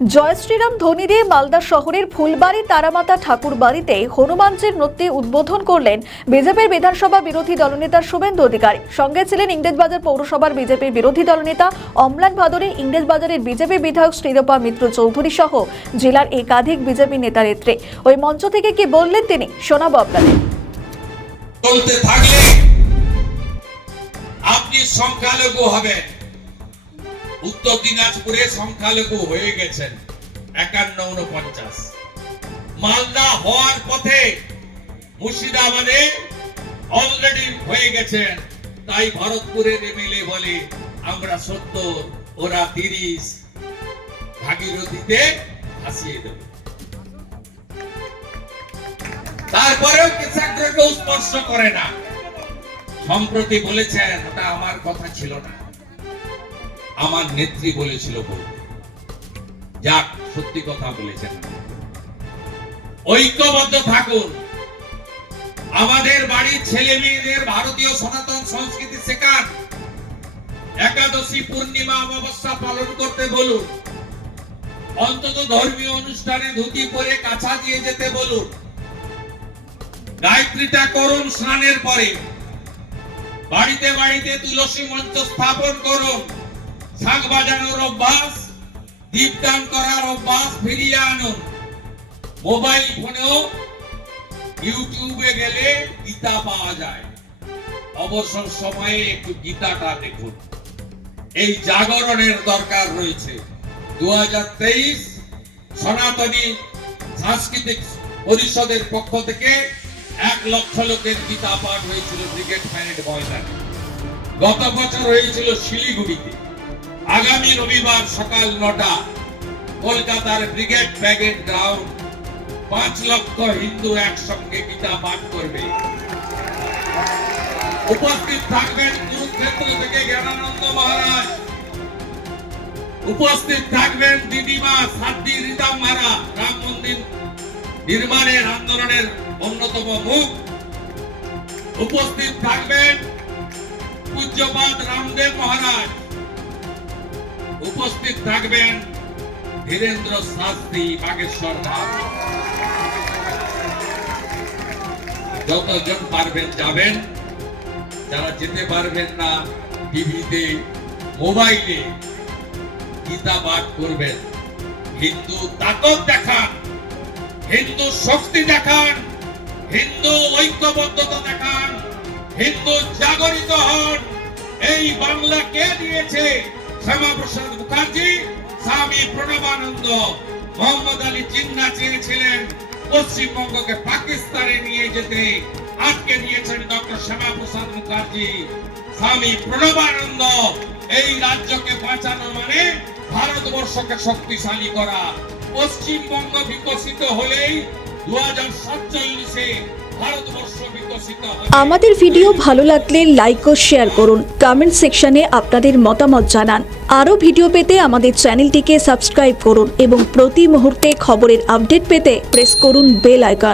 জয় শ্রীরাম ধ্বনি দিয়ে মালদা শহরের ফুলবাড়ি তারামাতা ঠাকুর বাড়িতে হনুমানজির মূর্তি উদ্বোধন করলেন বিজেপির বিধানসভা বিরোধী দলনেতা শুভেন্দু অধিকারী। সঙ্গে ছিলেন ইংরেজবাজার পৌরসভার বিজেপির বিরোধী দলনেতা অম্লান ভাদুরী, ইংরেজবাজারের বিজেপি বিধায়ক শ্রীরূপা মিত্র চৌধুরী সহ জেলার একাধিক বিজেপি নেতা নেত্রী। ওই মঞ্চ থেকে কি বললেন তিনি শোনাবো আপনাদের। চলতে থাকলে আপনি সংখ্যালঘু হবেন। উত্তর দিনাজপুরে সংখ্যালঘু হয়ে গেছেন 51-49, মালদা হওয়ার পথে মুর্শিদাবাদে অলরেডি হয়ে গেছেন। তাই ভরতপুরের এমএলএ বলে আমরা 70, ওরা 30, ভাগীরথীতে ভাসিয়ে দেব। তারপরেও কেশাগ্রকে স্পর্শ করে না। সম্প্রতি বলেছেন ওটা আমার কথা ছিল না, আমার নেত্রী বলেছিল বলতে। যাক, সত্যি কথা বলেছেন। ঐক্যবদ্ধ থাকুন। আমাদের বাড়ির ছেলে মেয়েদের ভারতীয় সনাতন সংস্কৃতি শেখান। একাদশী, পূর্ণিমা, অমাবস্যা পালন করতে বলুন। অন্তত ধর্মীয় অনুষ্ঠানে ধুতি পরে কাছা দিয়ে যেতে বলুন। গায়ত্রীটা করুন স্নানের পরে। বাড়িতে বাড়িতে তুলসী মঞ্চ স্থাপন করুন। শাঁখ বাজানোর অভ্যাস, দীপদান করার অভ্যাস ফিরিয়ে আনুন। মোবাইল ফোনেও ইউটিউবে গেলে গীতা পাওয়া যায়। অবসর সময়ে একটু গীতাটা দেখুন। এই জাগরণের দরকার রয়েছে। 2023 সনাতনী সাংস্কৃতিক পরিষদের পক্ষ থেকে 1 লক্ষ লোকের গীতা পাঠ হয়েছিল ব্রিগেড প্যারেড ময়দানে। গত বছর হয়েছিল শিলিগুড়িতে। আগামী রবিবার সকাল 9টা কলকাতার ব্রিগেড প্যারেড গ্রাউন্ড 5 লক্ষ হিন্দু একসঙ্গে গীতা পাঠ করবে। উপস্থিত থাকবেন কুরুক্ষেত্র থেকে জ্ঞানানন্দ মহারাজ, উপস্থিত থাকবেন দিদিমা সাধ্বী রিদাম মারা, রাম মন্দির নির্মাণের আন্দোলনের অন্যতম মুখ। উপস্থিত থাকবেন পূজ্যপাদ রামদেব মহারাজ, উপস্থিত থাকবেন ধীরেন্দ্র শাস্ত্রী বাগেশ্বর ধাম। যতজন পারবেন যাবেন, যারা যেতে পারবেন না টিভিতে, মোবাইলে গীতা পাঠ করবেন। হিন্দু তাকত দেখান, হিন্দু শক্তি দেখান, হিন্দু ঐক্যবদ্ধতা দেখান, হিন্দু জাগরিত হন। এই বাংলা কে দিয়েছে? শ্যামাপ্রসাদ মুখার্জি, স্বামী প্রণবানন্দ। মোহাম্মদ আলী জিন্না চেয়েছিলেন পশ্চিমবঙ্গকে পাকিস্তানে নিয়ে যেতে, আজকে দিয়েছেন ডক্টর শ্যামাপ্রসাদ মুখার্জি, স্বামী প্রণবানন্দ। এই রাজ্যকে বাঁচানো মানে ভারতবর্ষকে শক্তিশালী করা। পশ্চিমবঙ্গ বিকশিত হলেই 2047-এ ভারতবর্ষ বিকশিত হবে। আমাদের ভিডিও ভালো লাগলে লাইক ও শেয়ার করুন। কমেন্ট সেকশনে আপনাদের মতামত জানান। আরও ভিডিও পেতে আমাদের চ্যানেলটিকে সাবস্ক্রাইব করুন এবং প্রতি মুহূর্তে খবরের আপডেট পেতে প্রেস করুন বেল আইকন।